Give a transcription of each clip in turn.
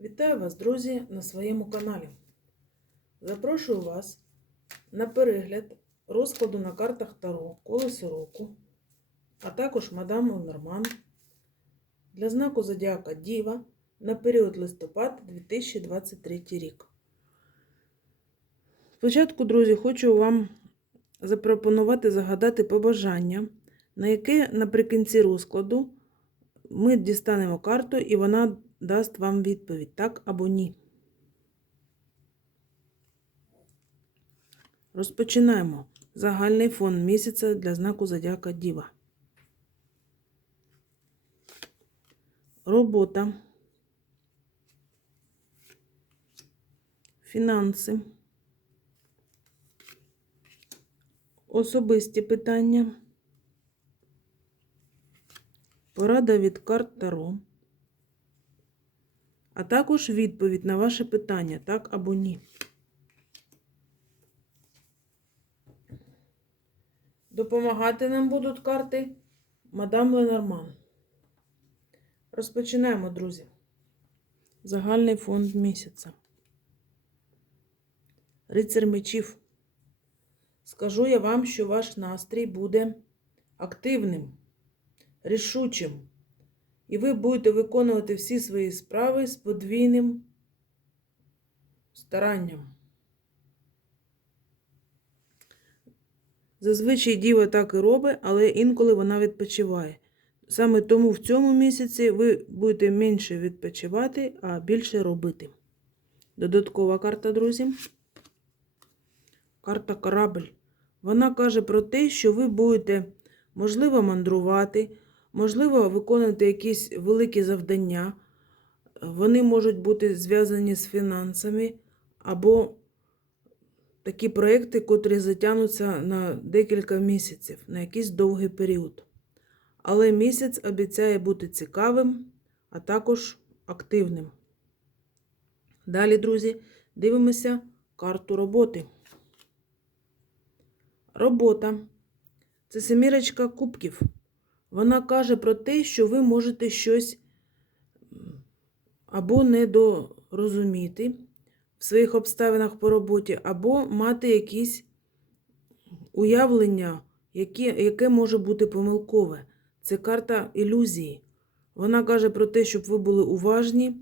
Вітаю вас, друзі, на своєму каналі. Запрошую вас на перегляд розкладу на картах Таро Колесо року, а також мадам Ленорман для знаку Зодіака Діва на період листопад 2023 рік. Спочатку, друзі, хочу вам запропонувати загадати побажання, на яке наприкінці розкладу ми дістанемо карту і вона дасть вам відповідь так або ні. Розпочинаємо загальний фон місяця для знаку Зодіака Діва. Робота. Фінанси. Особисті питання. Порада від карт Таро. А також відповідь на ваше питання, так або ні. Допомагати нам будуть карти мадам Ленорман. Розпочинаємо, друзі. Загальний фонд місяця. Рицар мечів. Скажу я вам, що ваш настрій буде активним, рішучим. І ви будете виконувати всі свої справи з подвійним старанням. Зазвичай діва так і робить, але інколи вона відпочиває. Саме тому в цьому місяці ви будете менше відпочивати, а більше робити. Додаткова карта, друзі. Карта корабль. Вона каже про те, що ви будете, можливо, мандрувати, можливо, виконувати якісь великі завдання. Вони можуть бути зв'язані з фінансами, або такі проекти, котрі затягнуться на декілька місяців, на якийсь довгий період. Але місяць обіцяє бути цікавим, а також активним. Далі, друзі, дивимося карту роботи. Робота. Це семірочка кубків. Вона каже про те, що ви можете щось або недорозуміти в своїх обставинах по роботі, або мати якісь уявлення, яке, яке може бути помилкове. Це карта ілюзії. Вона каже про те, щоб ви були уважні,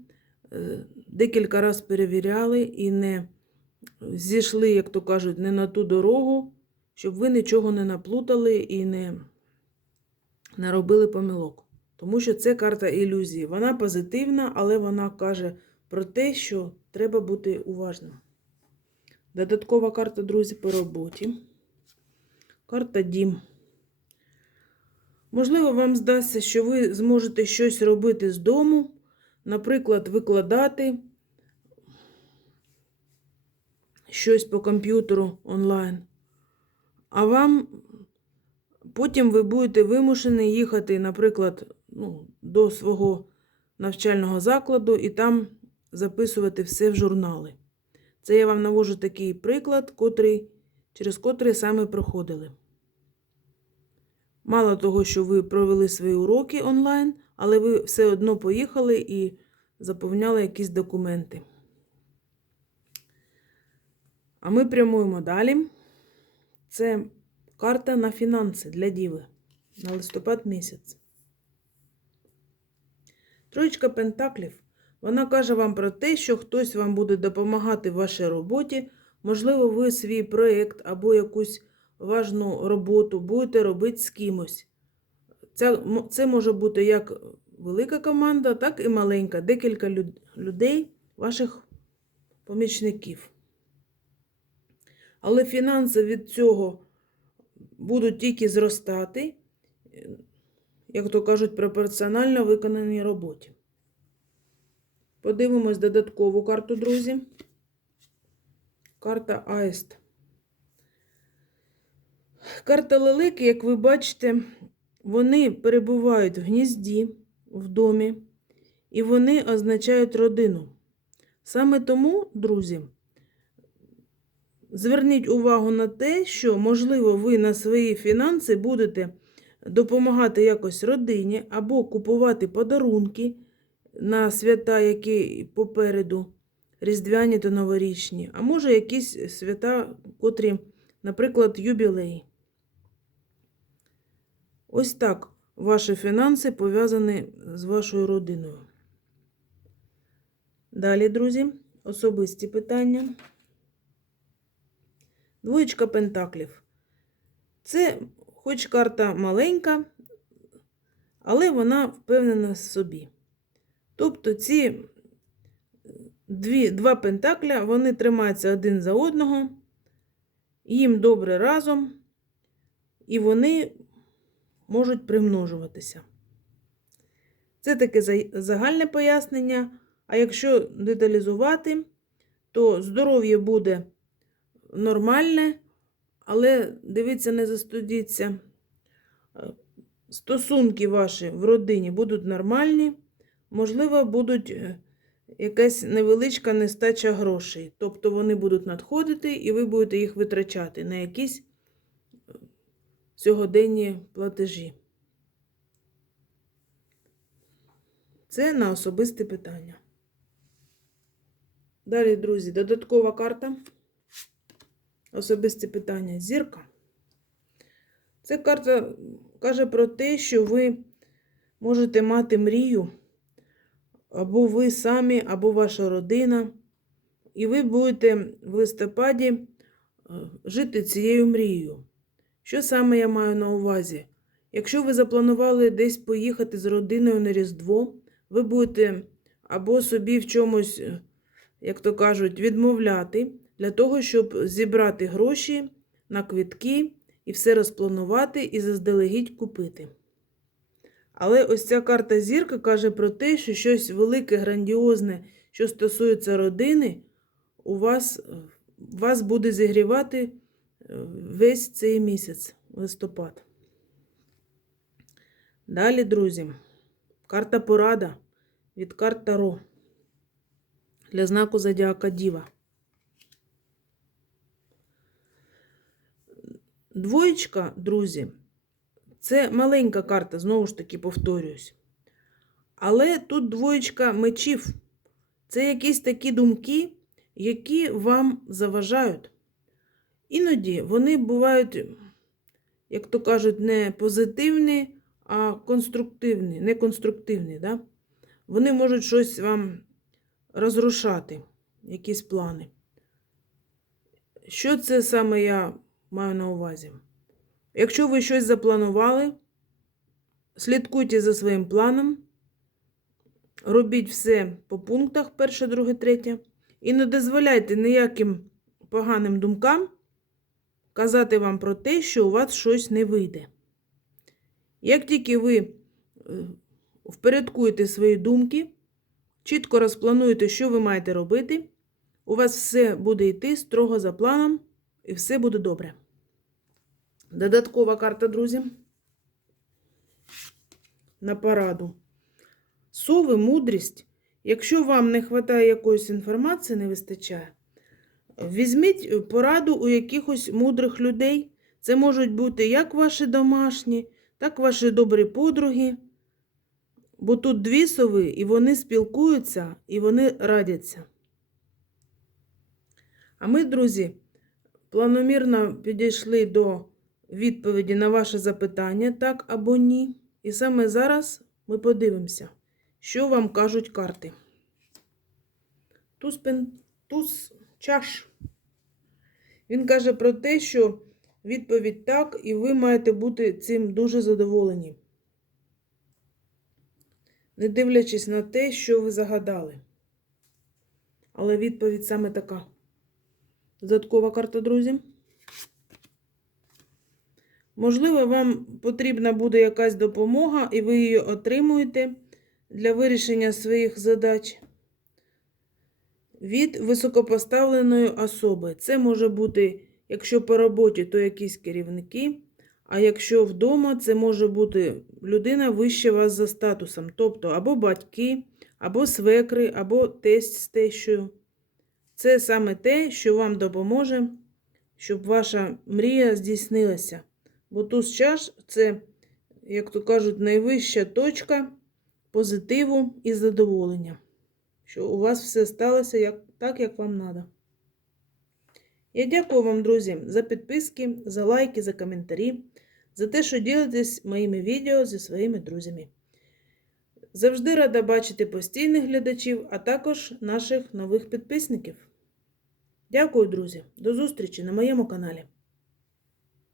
е, декілька разів перевіряли і не зійшли, як то кажуть, не на ту дорогу, щоб ви нічого не наплутали і не не робили помилок. Тому що це карта ілюзії. Вона позитивна, але вона каже про те, що треба бути уважним. Додаткова карта, друзі, по роботі. Карта Дім. Можливо, вам здасться, що ви зможете щось робити з дому, наприклад, викладати щось по комп'ютеру онлайн. А вам потім ви будете вимушені їхати, наприклад, ну, до свого навчального закладу і там записувати все в журнали. Це я вам навожу такий приклад, котрий, через котрий саме проходили. Мало того, що ви провели свої уроки онлайн, але ви все одно поїхали і заповняли якісь документи. А ми прямуємо далі. Це карта на фінанси для Діви на листопад місяць. Троєчка Пентаклів. Вона каже вам про те, що хтось вам буде допомагати в вашій роботі. Можливо, ви свій проєкт або якусь важну роботу будете робити з кимось. Це, це може бути як велика команда, так і маленька, декілька людей, ваших помічників. Але фінанси від цього будуть тільки зростати, як то кажуть, пропорціонально виконаній роботі. Подивимось додаткову карту, друзі. Карта Аїст. Карта лелики, як ви бачите, вони перебувають в гнізді, в домі, і вони означають родину. Саме тому, друзі, зверніть увагу на те, що, можливо, ви на свої фінанси будете допомагати якось родині або купувати подарунки на свята, які попереду, різдвяні та новорічні, а може якісь свята, котрі, наприклад, юбілей. Ось так ваші фінанси пов'язані з вашою родиною. Далі, друзі, особисті питання. Двоєчка пентаклів. Це хоч карта маленька, але вона впевнена в собі. Тобто ці дві, два пентакля, вони тримаються один за одного, їм добре разом, і вони можуть примножуватися. Це таке загальне пояснення. А якщо деталізувати, то здоров'я буде нормальне, але дивіться, не застудіться. Е, Стосунки ваші в родині будуть нормальні, можливо, будуть е, якась невеличка нестача грошей. Тобто вони будуть надходити, і ви будете їх витрачати на якісь е, сьогоденні платежі. Це на особисте питання. Далі, друзі, додаткова карта. Особисте питання. Зірка. Це карта каже про те, що ви можете мати мрію, або ви самі, або ваша родина, і ви будете в листопаді е, жити цією мрією. Що саме я маю на увазі? Якщо ви запланували десь поїхати з родиною на Різдво, ви будете або собі в чомусь, е, як то кажуть, відмовляти для того, щоб зібрати гроші на квитки і все розпланувати і заздалегідь купити. Але ось ця карта зірка каже про те, що щось велике, грандіозне, що стосується родини, у вас, вас буде зігрівати е, весь цей місяць, листопад. Далі, друзі, карта порада від карт Таро для знаку Зодіака Діва. Двоєчка, друзі, це маленька карта, знову ж таки повторююсь. Але тут двоєчка мечів. Це якісь такі думки, які вам заважають. Іноді вони бувають, як то кажуть, не позитивні, а конструктивні, не конструктивні. Да? Вони можуть щось вам розрушати, якісь плани. Що це саме я маю на увазі? Якщо ви щось запланували, слідкуйте за своїм планом, робіть все по пунктах перше, друге, третє, і не дозволяйте ніяким поганим думкам казати вам про те, що у вас щось не вийде. Як тільки ви е, впорядкуєте свої думки, чітко розплануєте, що ви маєте робити, у вас все буде йти строго за планом, і все буде добре. Додаткова карта, друзі. На пораду. Сови, мудрість. Якщо вам не вистачає якоїсь інформації, не вистачає, візьміть пораду у якихось мудрих людей. Це можуть бути як ваші домашні, так ваші добрі подруги. Бо тут дві сови, і вони спілкуються, і вони радяться. А ми, друзі, планомірно підійшли до відповіді на ваше запитання, так або ні. І саме зараз ми подивимося, що вам кажуть карти. Туз, пен... Туз чаш. Він каже про те, що відповідь так, і ви маєте бути цим дуже задоволені. Не дивлячись на те, що ви загадали. Але відповідь саме така. Додаткова карта, друзі. Можливо, вам потрібна буде якась допомога, і ви її отримуєте для вирішення своїх задач від високопоставленої особи. Це може бути, якщо по роботі, то якісь керівники, а якщо вдома, це може бути людина вище вас за статусом, тобто або батьки, або свекри, або тесть з тещою. Це саме те, що вам допоможе, щоб ваша мрія здійснилася. Бо туз чаш це, як то кажуть, найвища точка позитиву і задоволення, що у вас все сталося як, так, як вам треба. Я дякую вам, друзі, за підписки, за лайки, за коментарі, за те, що ділитесь моїми відео зі своїми друзями. Завжди рада бачити постійних глядачів, а також наших нових підписників. Дякую, друзі. До зустрічі на моєму каналі.